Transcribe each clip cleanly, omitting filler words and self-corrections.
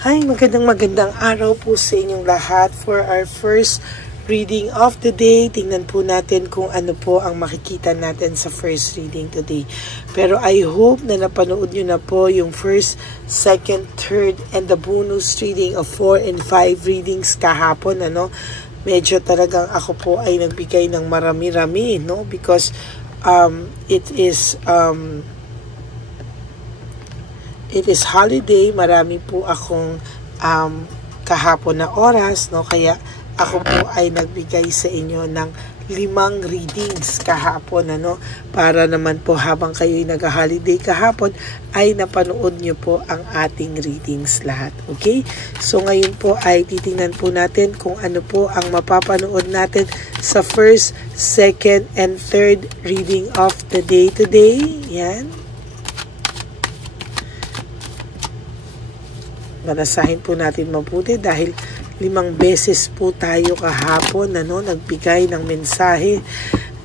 Hi, magandang araw po sa inyong lahat for our first reading of the day. Tingnan po natin kung ano po ang makikita natin sa first reading today. Pero I hope na napanood nyo na po yung first, second, third, and the bonus reading of 4 and 5 readings kahapon. Medyo talagang ako po ay nagbigay ng marami-rami, no? Because it is holiday, marami po akong kahapon na oras, no? Kaya ako po ay nagbigay sa inyo ng 5 readings kahapon, para naman po habang kayo'y nag-holiday kahapon ay napanood nyo po ang ating readings lahat. Okay? So ngayon po ay titingnan po natin kung ano po ang mapapanood natin sa first, second, and third reading of the day today. Yan. Banasahin po natin mabuti dahil 5 beses po tayo kahapon nagbigay ng mensahe.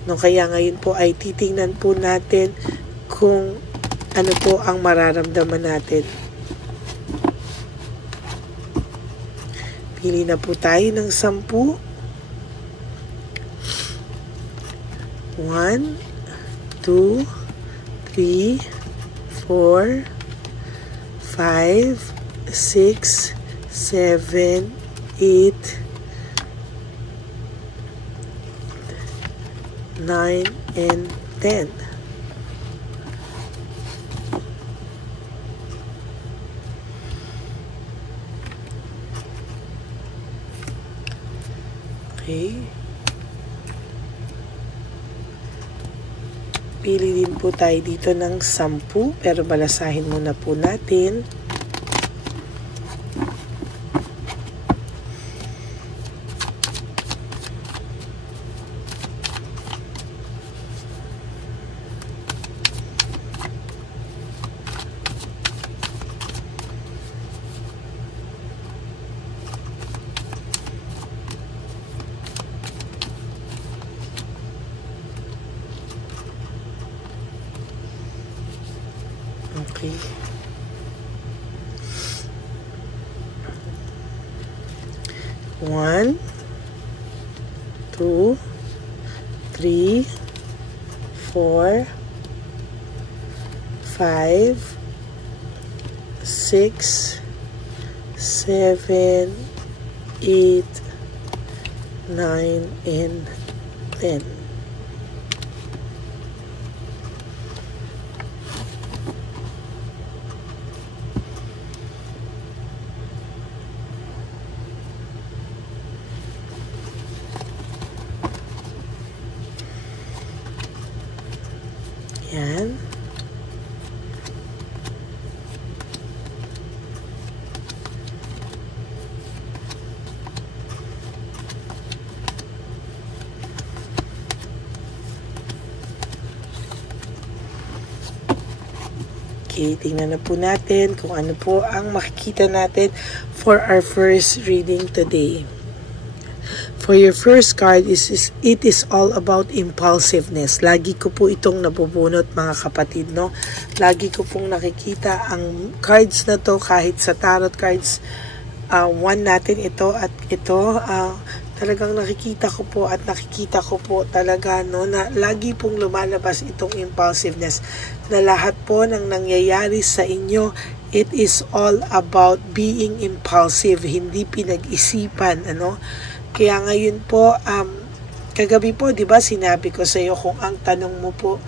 Kaya ngayon po ay titingnan po natin kung ano po ang mararamdaman natin. Pili na po tayo ng 10. 1, 2, 3, 4, 5, 6, 7, 8, 9, and 10. Okay. Pili din po tayo dito ng 10, pero balasahin muna po natin. Okay. 1, 2, 3, 4, 5, 6, 7, 8, 9, and 10. Yan. Okay, tingnan na po natin kung ano po ang makikita natin for our first reading today. For your first card, it is all about impulsiveness. Lagi ko po itong nabubunot, mga kapatid, no? Lagi ko pong nakikita ang cards na to kahit sa tarot cards. One natin ito at ito. Talagang nakikita ko po talaga, no, na lagi pong lumalabas itong impulsiveness. Na lahat po ng nangyayari sa inyo, it is all about being impulsive, hindi pinag-isipan, Kaya ngayon po, kagabi po, di ba, sinabi ko sa iyo kung ang tanong mo po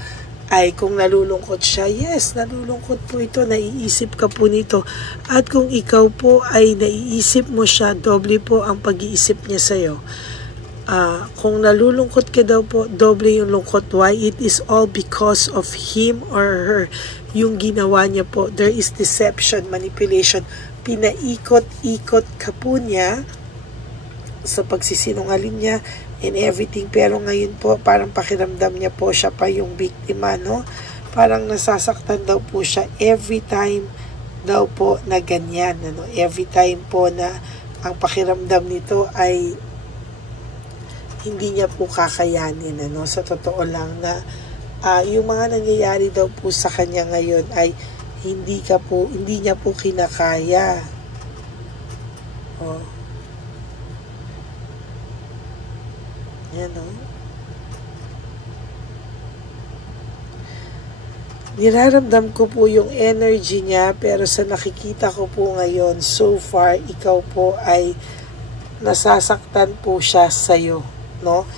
ay kung nalulungkot siya. Yes, nalulungkot po ito, naiisip ka po nito. At kung ikaw po ay naiisip mo siya, doble po ang pag-iisip niya sa iyo. Kung nalulungkot ka daw po, doble yung lungkot. Why? It is all because of him or her. Yung ginawa niya po, there is deception, manipulation. Pinaikot-ikot ka po niya sa pagsisinungaling niya and everything, pero ngayon po parang pakiramdam niya po siya pa yung biktima, parang nasasaktan daw po siya every time daw po na ganyan, every time po na ang pakiramdam nito ay hindi niya po kakayanin, sa totoo lang na yung mga nangyayari daw po sa kanya ngayon ay hindi niya po kinakaya. Oh. Yan, oh. Niraramdam ko po yung energy niya, pero sa nakikita ko po ngayon, so far, ikaw po ay nasasaktan po siya sa'yo, no?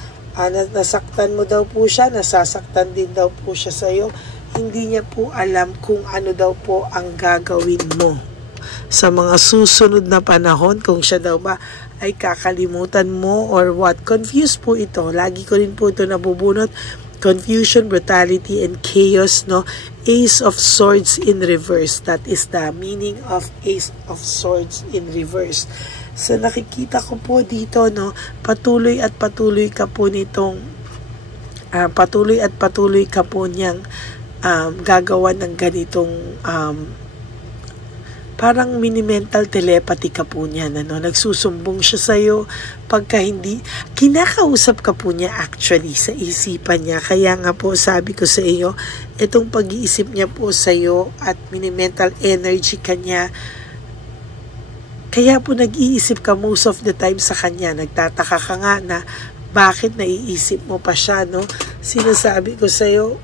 Nasaktan mo daw po siya, nasasaktan din daw po siya sa'yo. Hindi niya po alam kung ano daw po ang gagawin mo sa mga susunod na panahon, kung siya daw ba ay kakalimutan mo or what. Confused po ito. Lagi ko rin po ito nabubunot. Confusion, brutality, and chaos, no? Ace of Swords in reverse. That is the meaning of Ace of Swords in reverse. So, nakikita ko po dito, no? Patuloy at patuloy ka po nitong, patuloy at patuloy ka po niyang gagawa ng ganitong, parang mini-mental telepathy ka po niya, ano? Nagsusumbong siya sa'yo pagka hindi, kinakausap ka po niya actually sa isipan niya. Kaya nga po sabi ko sa iyo, itong pag-iisip niya po sa'yo at mini-mental energy kanya, kaya po nag-iisip ka most of the time sa kanya. Nagtataka ka nga na bakit naiisip mo pa siya, no? Sinasabi ko sa'yo,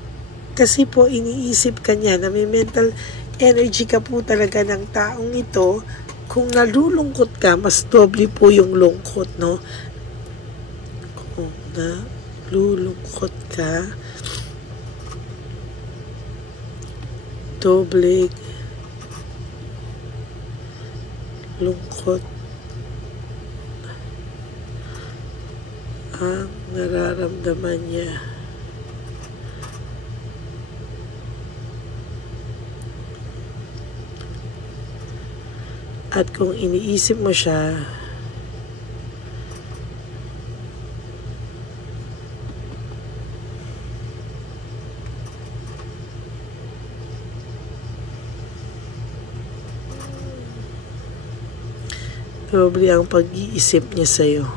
kasi po iniisip ka niya na may mental energy ka po talaga ng taong ito. Kung nalulungkot ka, mas doble po yung lungkot, no? Kung nalulungkot ka, doble lungkot ang nararamdaman niya. At kung iniisip mo siya, doble ang pag-iisip niya sa'yo.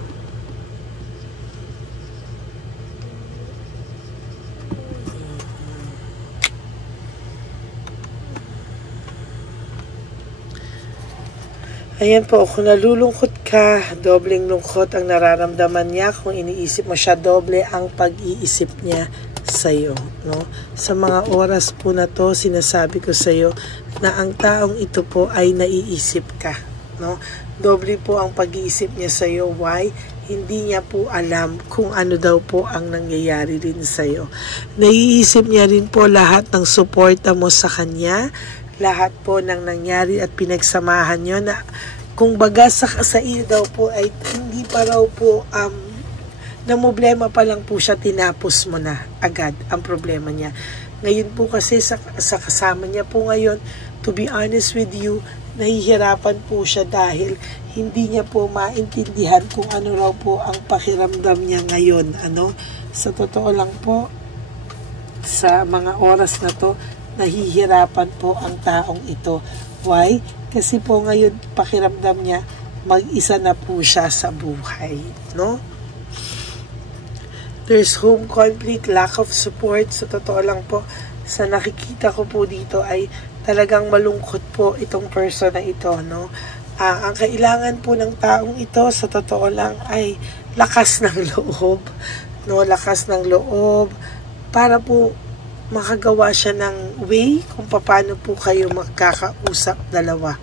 Ayan po, kung nalulungkot ka, dobleng lungkot ang nararamdaman niya. Kung iniisip mo siya, doble ang pag-iisip niya sa'yo, no? Sa mga oras po na to, sinasabi ko sa'yo na ang taong ito po ay naiisip ka, no? Doble po ang pag-iisip niya sa'yo. Why? Hindi niya po alam kung ano daw po ang nangyayari rin sa'yo. Naiisip niya rin po lahat ng suporta mo sa kanya, lahat po ng nangyari at pinagsamahan nyo na kung baga sa iyo daw po ay hindi pa raw po na problema pa lang po siya, tinapos mo na agad ang problema niya. Ngayon po kasi sa kasama niya po ngayon, to be honest with you, nahihirapan po siya dahil hindi niya po maintindihan kung ano raw po ang pakiramdam niya ngayon. Ano? Sa totoo lang po, sa mga oras na to, nahihirapan po ang taong ito. Why? Kasi po ngayon pakiramdam niya mag-isa na po siya sa buhay, no? There's home conflict, lack of support. Sa totoo lang po, sa nakikita ko po dito ay talagang malungkot po itong person na ito, no? Ang kailangan po ng taong ito sa totoo lang ay lakas ng loob, no? Lakas ng loob para po makagawa siya ng way kung paano po kayo magkakausap dalawa,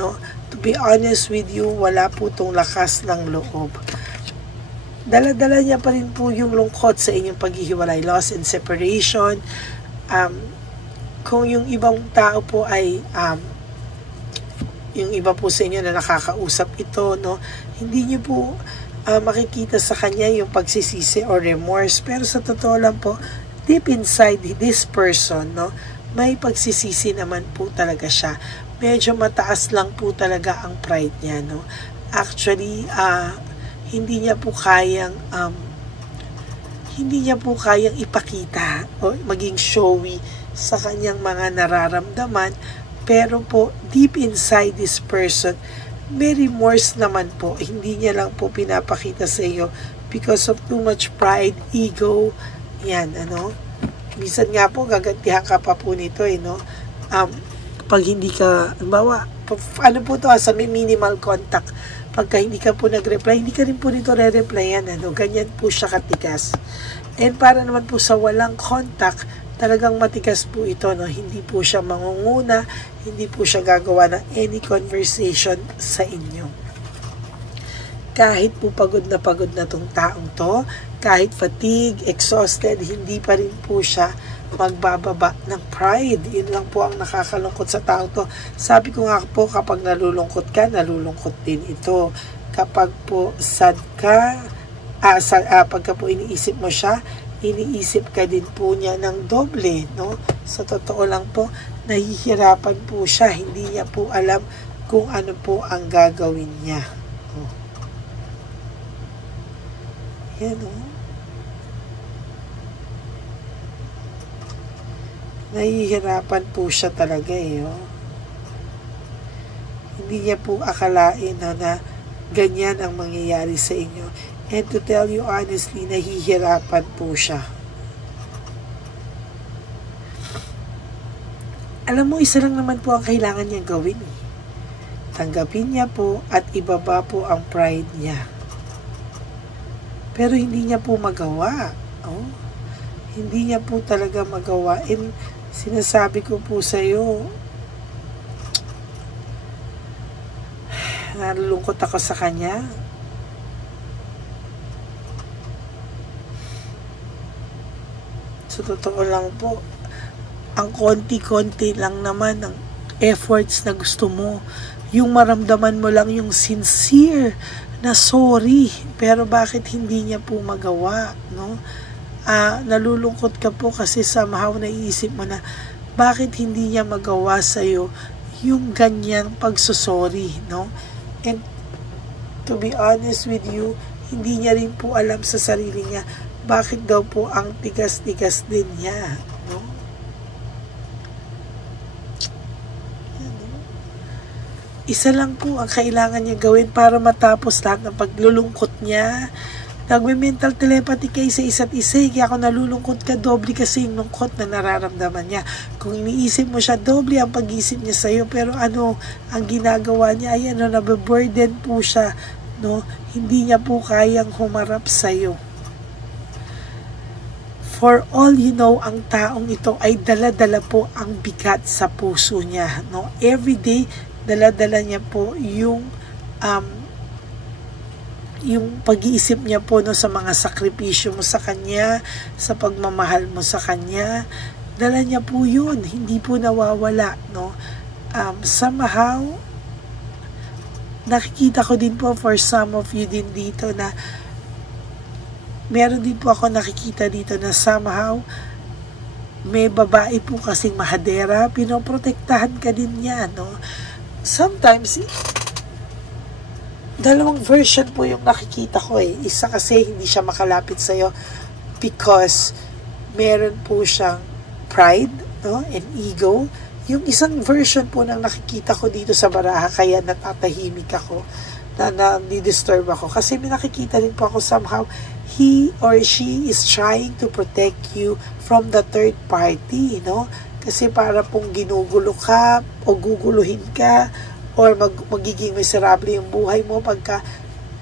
no? To be honest with you, wala po tong lakas ng loob. Dala-dala niya pa rin po yung lungkot sa inyong paghihiwalay, loss and separation. Kung yung ibang tao po ay yung iba po sa inyo na nakakausap ito, no? Hindi niyo po makikita sa kanya yung pagsisisi or remorse, pero sa totoo lang po, deep inside this person, no, may pagsisisi naman po talaga siya. Medyo mataas lang po talaga ang pride niya, no. Actually, hindi niya po kayang ipakita o maging showy sa kanyang mga nararamdaman, pero po deep inside this person, may remorse naman po. Hindi niya lang po pinapakita sa iyo because of too much pride, ego. Yan, ano? Minsan nga po, gagantihan ka pa po nito, no? Pag hindi ka, bawa, ano po to, sa minimal contact, Pagka hindi ka po nag-reply, hindi ka rin po nito re-replyan. Ganyan po siya katigas. And para naman po sa walang contact, talagang matigas po ito. Hindi po siya mangunguna, hindi po siya gagawa ng any conversation sa inyo. Kahit po pagod na tong taong to, kahit fatigue, exhausted, hindi pa rin po siya magbababa ng pride. Yun lang po ang nakakalungkot sa taong to. Sabi ko nga po, kapag nalulungkot ka, nalulungkot din ito. Kapag po sad ka, pagka po iniisip mo siya, iniisip ka din po niya ng doble, no? Sa totoo lang po, nahihirapan po siya. Hindi niya po alam kung ano po ang gagawin niya. Yan, nahihirapan po siya talaga Hindi niya po akalain na ganyan ang mangyayari sa inyo. And to tell you honestly, nahihirapan po siya. Alam mo, isa lang naman po ang kailangan niyang gawin. Tanggapin niya po at ibaba po ang pride niya. Pero hindi niya po magawa. Hindi niya po talaga magawa. And sinasabi ko po sa iyo, nalulungkot ako sa kanya. Sa totoo lang po, ang konti-konti lang naman ng efforts na gusto mo. Yung maramdaman mo lang yung sincere na sorry, pero bakit hindi niya po magawa, no? Nalulungkot ka po kasi somehow naiisip mo na bakit hindi niya magawa sa'yo yung ganyang pagsusorry, no? And to be honest with you, hindi niya rin po alam sa sarili niya bakit daw po ang tigas-tigas din niya, no? Isa lang po ang kailangan niya gawin para matapos lahat ng paglulungkot niya. Nagme-mental telepathy kayo sa isa't isa. Kaya ako nalulungkot ka, doble kasi yung lungkot na nararamdaman niya. Kung iniisip mo siya, doble ang pag-isip niya sa'yo. Pero ang ginagawa niya, ay nababurden po siya. No? Hindi niya po kayang humarap sa'yo. For all you know, ang taong ito ay dala-dala po ang bigat sa puso niya. No? Every day, dala-dala niya po yung pag-iisip niya po sa mga sakripisyo mo sa kanya, sa pagmamahal mo sa kanya. Dala niya po yun, hindi po nawawala, no? Somehow, nakikita ko din po for some of you din dito na meron din po ako nakikita dito na somehow may babae po kasing mahadera, pinoprotektahan ka din niya, no? Sometimes, dalawang version po yung nakikita ko Isa kasi hindi siya makalapit sa'yo because meron po siyang pride, no, and ego. Yung isang version po ng nakikita ko dito sa baraha, kaya natatahimik ako, na-disturb ako. Kasi may nakikita din po ako somehow, he or she is trying to protect you from the third party, no? Kasi para pong ginugulo ka o guguluhin ka or magiging miserable yung buhay mo pagka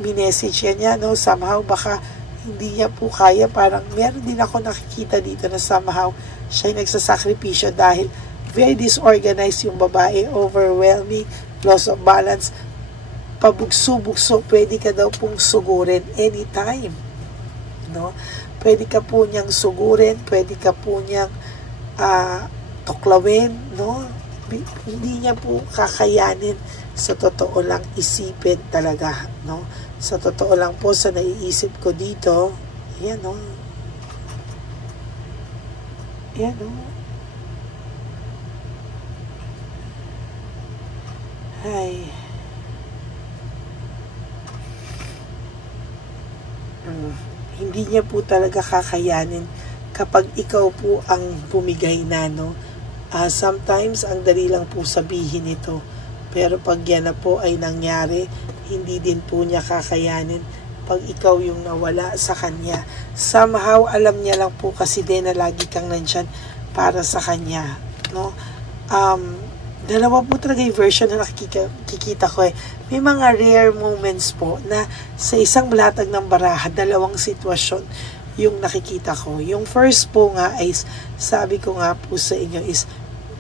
minessage niya, no? Somehow baka hindi niya po kaya. Parang meron din ako nakikita dito na somehow siya yung nagsasakripisyo dahil very disorganized yung babae, overwhelming, loss of balance, pabugso-bugso, pwede ka daw pong sugurin anytime, no? Pwede ka po niyang sugurin, pwede ka po niyang tuklawin, no? Hindi niya po kakayanin, sa totoo lang isipin talaga, no? Sa totoo lang po, sa naiisip ko dito, yan, no? Yan, no? Ay. Hindi niya po talaga kakayanin kapag ikaw po ang bumigay na, no? Sometimes, ang dali lang po sabihin ito. Pero pag yan na po ay nangyari, hindi din po niya kakayanin pag ikaw yung nawala sa kanya. Somehow, alam niya lang po kasi din na lagi kang nandyan para sa kanya, no? Dalawa po talaga yung version na nakikita ko eh. May mga rare moments po na sa isang latag ng baraha, dalawang sitwasyon yung nakikita ko. Yung first po nga ay, sabi ko nga po sa inyo is,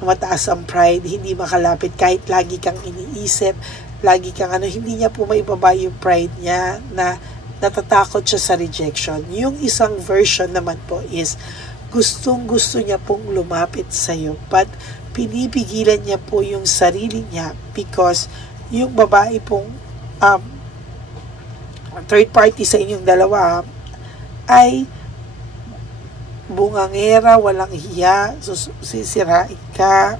mataas ang pride, hindi makalapit kahit lagi kang iniisip, lagi kang hindi niya po maibaba yung pride niya na natatakot siya sa rejection. Yung isang version naman po is, gustong-gusto niya pong lumapit sa'yo, but pinipigilan niya po yung sarili niya because yung babae pong third party sa inyong dalawa ay bungangera, walang hiya, sisirain ka,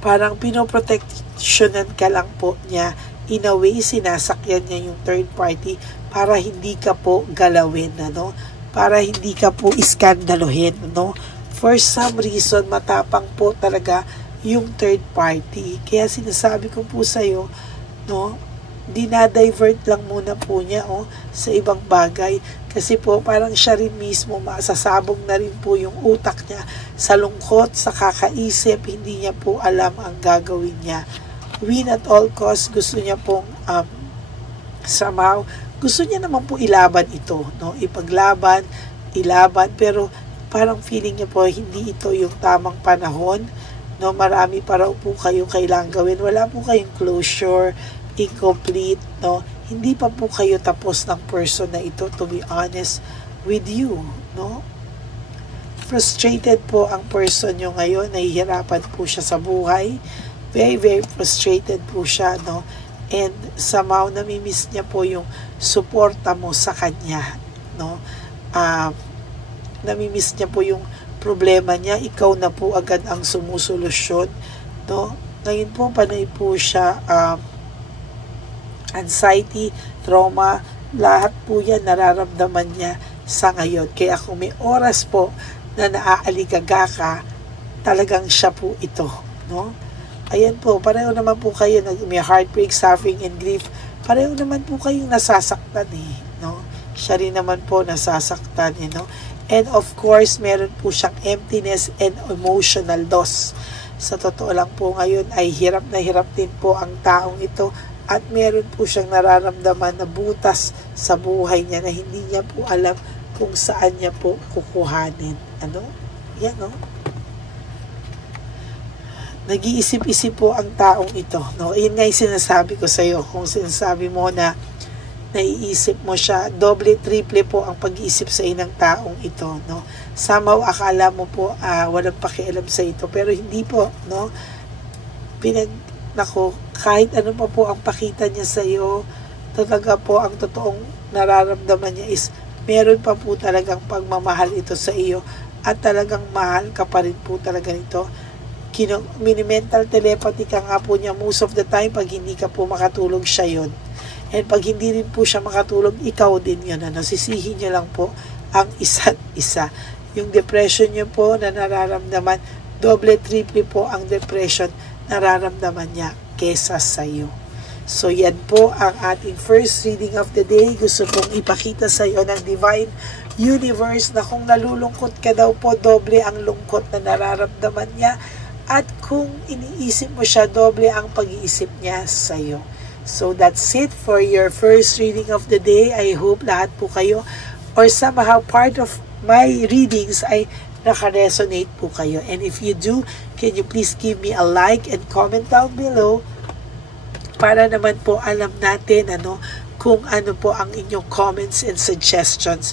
parang pinoproteksyonan ka lang po niya. In a way, sinasakyan niya yung third party para hindi ka po galawin, para hindi ka po iskandaluhin, For some reason, matapang po talaga yung third party. Kaya sinasabi ko po sa'yo, dinadivert lang muna po niya sa ibang bagay. Kasi po parang siya rin mismo masasabog na rin po yung utak niya sa lungkot, sa kakaisip, hindi niya po alam ang gagawin niya. Win at all costs, gusto niya pong somehow, gusto niya naman po ilaban ito, ipaglaban, ilaban, pero parang feeling niya po hindi ito yung tamang panahon, marami pa raw po kayong kailangan gawin, wala po kayong closure, incomplete, hindi pa po kayo tapos ng person na ito, to be honest with you, Frustrated po ang person nyo ngayon, nahihirapan po siya sa buhay, very, very frustrated po siya, and somehow namimiss niya po yung suporta mo sa kanya, namimiss niya po yung problema niya, ikaw na po agad ang sumusolusyon, Ngayon po, panay po siya, anxiety, trauma, lahat po yan nararamdaman niya sa ngayon. Kaya kung may oras po na naaalikaga ka, talagang siya po ito, Ayan po, pareho naman po kayo, may heartbreak, suffering, and grief, pareho naman po kayong nasasaktan Siya rin naman po nasasaktan, And of course, meron po siyang emptiness and emotional loss. Sa totoo lang po ngayon ay hirap na hirap din po ang taong ito at meron po siyang nararamdaman na butas sa buhay niya na hindi niya po alam kung saan niya po kukuhanin. Yan, Nag-iisip-isip po ang taong ito. Yun nga yung sinasabi ko sa iyo. Kung sinasabi mo na naiisip mo siya, doble, triple po ang pag-iisip sa inang taong ito, Somehow, akala mo po, walang pakialam sa ito, pero hindi po, kahit ano pa po ang pakita niya sa iyo, talaga po, ang totoong nararamdaman niya is, meron pa po talagang pagmamahal ito sa iyo, at talagang mahal ka pa rin po talaga nito. Mini-mental telepathy ka nga po niya most of the time, pag hindi ka po makatulog, siya yun. And pag hindi rin po siya makatulog, ikaw din yun. Nasisihin niyo lang po ang isa't isa. Yung depression niyo po na nararamdaman, doble, triple po ang depression nararamdaman niya kesa sa iyo. So yan po ang ating first reading of the day. Gusto pong ipakita sa iyo ng Divine Universe na kung nalulungkot ka daw po, doble ang lungkot na nararamdaman niya. At kung iniisip mo siya, doble ang pag-iisip niya sa iyo. So that's it for your first reading of the day. I hope lahat po kayo or somehow part of my readings ay naka-resonate po kayo. And if you do, can you please give me a like and comment down below para naman po alam natin kung ano po ang inyong comments and suggestions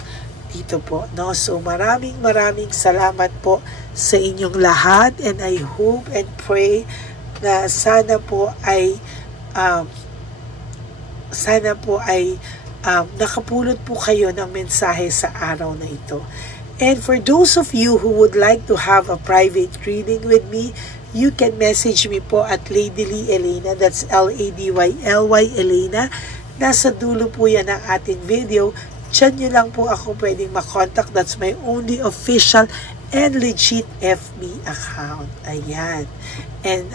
dito po. So maraming salamat po sa inyong lahat, and I hope and pray na sana po ay nakapulot po kayo ng mensahe sa araw na ito. And for those of you who would like to have a private reading with me, you can message me po at Ladyly Elena. That's Ladyly Elena. Nasa dulo po yan ng ating video. Diyan nyo lang po ako pwedeng makontak. That's my only official and legit FB account. Ayan. And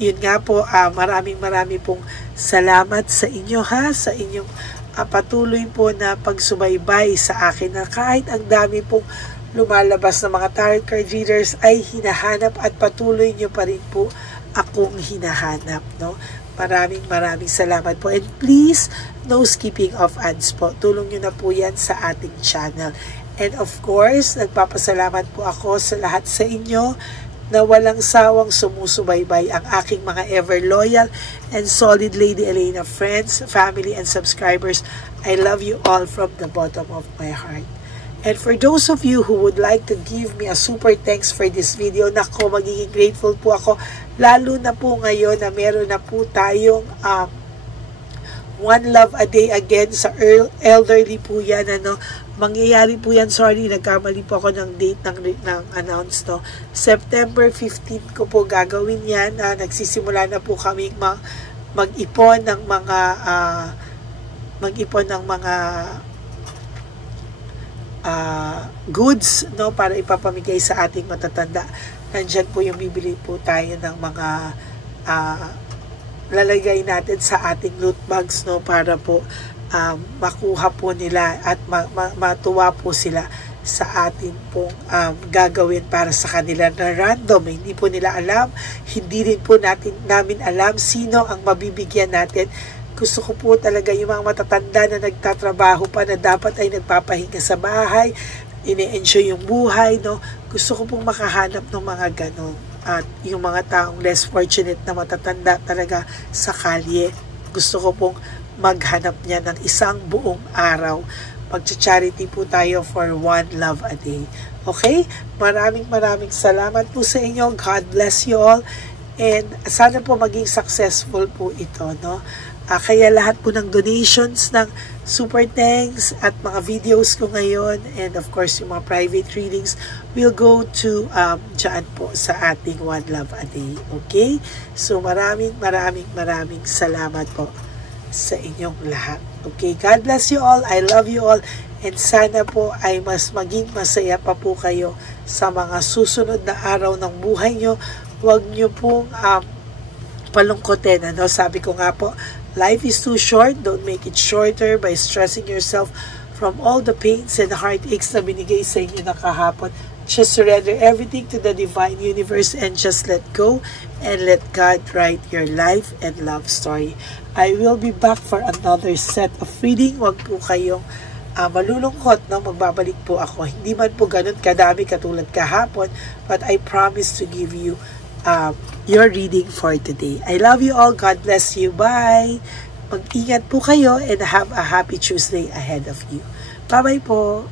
yun nga po, maraming pong salamat sa inyo sa inyong patuloy po na pagsubaybay sa akin na kahit ang dami pong lumalabas na mga tarot card readers ay hinahanap at patuloy nyo pa rin po akong hinahanap, no? Maraming salamat po. And please, no skipping of ads po. Tulong nyo na po yan sa ating channel. And of course, nagpapasalamat po ako sa lahat sa inyo na walang sawang sumusubaybay, ang aking mga ever loyal and solid Lady Elena friends, family, and subscribers. I love you all from the bottom of my heart. And for those of you who would like to give me a super thanks for this video, nako, magiging grateful po ako, lalo na po ngayon na meron na po tayong One Love a Day again sa elderly po yan, ano. Mangyayari po yan, sorry, nagkamali po ako ng date ng announce, no. September 15 ko po gagawin yan. Nagsisimula na po kami mag-ipon ng mga goods, no, para ipapamigay sa ating matatanda. Nandiyan po yung bibili po tayo ng mga lalagay natin sa ating loot bags, no, para po makuha po nila at matuwa po sila sa atin pong gagawin para sa kanila na random. Hindi po nila alam, hindi rin po namin alam sino ang mabibigyan natin. Gusto ko po talaga yung mga matatanda na nagtatrabaho pa, na dapat ay nagpapahinga sa bahay, ine-enjoy yung buhay, no? Gusto ko pong makahanap ng mga ganon. At yung mga taong less fortunate na matatanda talaga sa kalye, gusto ko pong maghanap niya ng isang buong araw. Mag-charity po tayo for One Love a Day. Okay? Maraming salamat po sa inyo. God bless you all. And sana po maging successful po ito, no? Kaya lahat po ng donations ng super thanks at mga videos ko ngayon, and of course yung mga private readings, will go to dyan po sa ating One Love a Day. Okay? So maraming salamat po sa inyong lahat. Okay? God bless you all. I love you all. And sana po ay mas maging masaya pa po kayo sa mga susunod na araw ng buhay nyo. Huwag nyo pong palungkotin. Ano? Sabi ko nga po, life is too short. Don't make it shorter by stressing yourself from all the pains and heartaches na binigay sa inyo na kahapon. Just surrender everything to the divine universe and just let go and let God write your life and love story. I will be back for another set of reading. Huwag po kayong malulungkot, no? Magbabalik po ako. Hindi man po ganun kadami katulad kahapon, but I promise to give you your reading for today. I love you all. God bless you. Bye! Mag-ingat po kayo and have a happy Tuesday ahead of you. Bye-bye po!